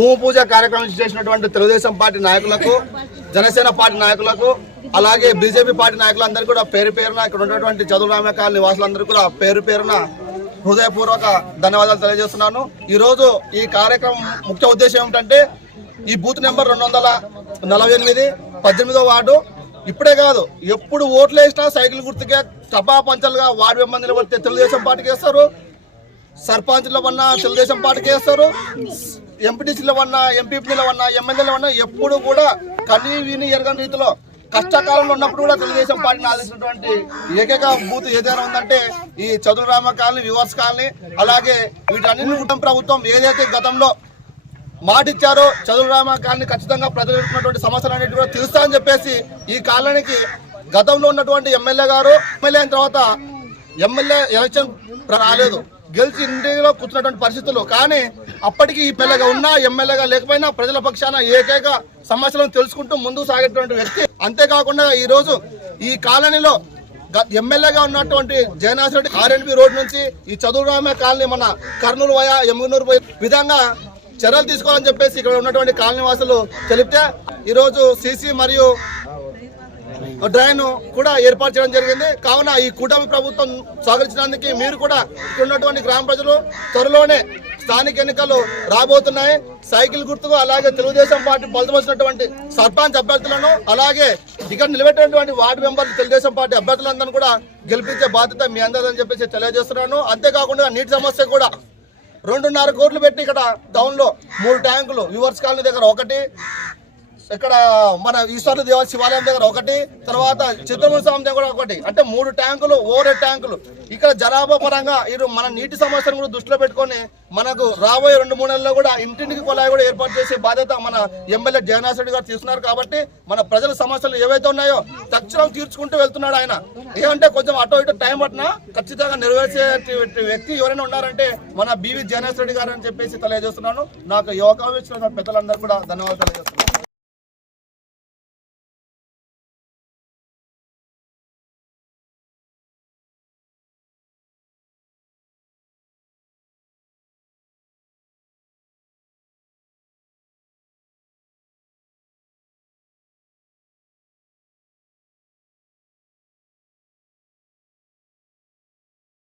భూమి పూజ కార్యక్రమం చేసినటువంటి తెలుగుదేశం పార్టీ నాయకులకు, జనసేన పార్టీ నాయకులకు, అలాగే బీజేపీ పార్టీ నాయకులందరూ కూడా పేరు పేరున ఇక్కడ ఉన్నటువంటి చదువురామ కాలనీ వాసులందరూ కూడా పేరు పేరున హృదయపూర్వక ధన్యవాదాలు తెలియజేస్తున్నాను. ఈరోజు ఈ కార్యక్రమం ముఖ్య ఉద్దేశం ఏమిటంటే ఈ బూత్ నెంబర్ 248 18వ వార్డు ఇప్పుడే కాదు ఎప్పుడు ఓట్లు వేసినా సైకిల్ గుర్తుకే టపా పంచలుగా వార్డు మెంబర్ నిలబడితే తెలుగుదేశం పార్టీకి వేస్తారు, సర్పంచ్లో ఉన్న తెలుగుదేశం పార్టీకి వేస్తారు, ఎంపీటీసీలో ఉన్న ఎంపీపీలో ఉన్న ఎమ్మెల్యేలో ఉన్న ఎప్పుడు కూడా కనీ విని ఎరగని రీతిలో కష్టకాలంలో ఉన్నప్పుడు కూడా తెలుగుదేశం పార్టీని ఆదరించినటువంటి ఏకైక బూత్ ఏదైనా ఉందంటే ఈ చదువురామ కాలనీ, వివర్స్ కాలనీ, అలాగే వీటన్నింటినీ కుటుంబ ప్రభుత్వం ఏదైతే గతంలో మాటిచ్చారో చదువురామ కాలనీ ఖచ్చితంగా ప్రజలు ఉన్నటువంటి సమస్యలన్నిటి కూడా తెలుస్తా అని చెప్పేసి ఈ కాలనీకి గతంలో ఉన్నటువంటి ఎమ్మెల్యే గారు ఎమ్మెల్యే అయిన తర్వాత ఎమ్మెల్యే ఎలక్షన్ రాలేదు, గెలిచి ఇంటిలో కూర్చున్నటువంటి పరిస్థితులు. కానీ అప్పటికి ఈ పిల్లగా ఉన్నా ఎమ్మెల్యేగా లేకపోయినా ప్రజల పక్షాన ఏకైక సమస్యలను తెలుసుకుంటూ ముందుకు సాగేటువంటి వ్యక్తి. అంతేకాకుండా ఈరోజు ఈ కాలనీలో ఎమ్మెల్యేగా ఉన్నటువంటి జయనాథరెడ్డి ఆర్ఎన్బి రోడ్ నుంచి ఈ చదువురామ కాలనీ మన కర్నూలు వయా ఎమ్మెనూరు విధంగా చర్యలు తీసుకోవాలని చెప్పేసి ఇక్కడ ఉన్నటువంటి కాలనీ వాసులు తెలిపితే ఈరోజు సీసీ మరియు డ్రైన్ కూడా ఏర్పాటు చేయడం జరిగింది. కావున ఈ కూటమి ప్రభుత్వం స్వాగతించడానికి మీరు కూడా ఇక్కడ ఉన్నటువంటి గ్రామ ప్రజలు త్వరలోనే స్థానిక ఎన్నికలు రాబోతున్నాయి. సైకిల్ గుర్తుకు అలాగే తెలుగుదేశం పార్టీ బలపరిచినటువంటి సర్పంచ్ అభ్యర్థులను అలాగే ఇక్కడ నిలబెట్టినటువంటి వార్డు మెంబర్లు తెలుగుదేశం పార్టీ అభ్యర్థులందరూ కూడా గెలిపించే బాధ్యత మీ అందరిదని చెప్పేసి తెలియజేస్తున్నాను. అంతేకాకుండా నీటి సమస్య కూడా 2.5 కోట్లు పెట్టి ఇక్కడ టౌన్ లో 3 ట్యాంకులు, వివర్స్ కాలనీ దగ్గర 1, ఇక్కడ మన ఈశ్వర దేవ శివాలయం దగ్గర 1, తర్వాత చిత్రమూల స్వామి దగ్గర 1, అంటే 3 ట్యాంకులు, ఓవర్ ట్యాంకులు. ఇక్కడ జనాభా పరంగా మన నీటి సమస్యను కూడా దృష్టిలో పెట్టుకొని మనకు రాబోయే 2-3 నెలల్లో కూడా ఇంటింటికి కొలాయి కూడా ఏర్పాటు చేసే బాధ్యత మన ఎమ్మెల్యే జయనాథరెడ్డి గారు తీసుకున్నారు. కాబట్టి మన ప్రజల సమస్యలు ఏవైతే ఉన్నాయో తక్షణం తీర్చుకుంటూ వెళ్తున్నాడు ఆయన. ఏమంటే కొంచెం అటో ఇటో టైం పట్టినా ఖచ్చితంగా నెరవేర్చే వ్యక్తి ఎవరైనా ఉన్నారంటే మన బివి జయనాథరెడ్డి గారు అని చెప్పేసి తెలియజేస్తున్నాను. నాకు ఈ అవకాశం ఇచ్చిన పెద్దలందరూ కూడా ధన్యవాదాలు తెలియజేస్తున్నాను.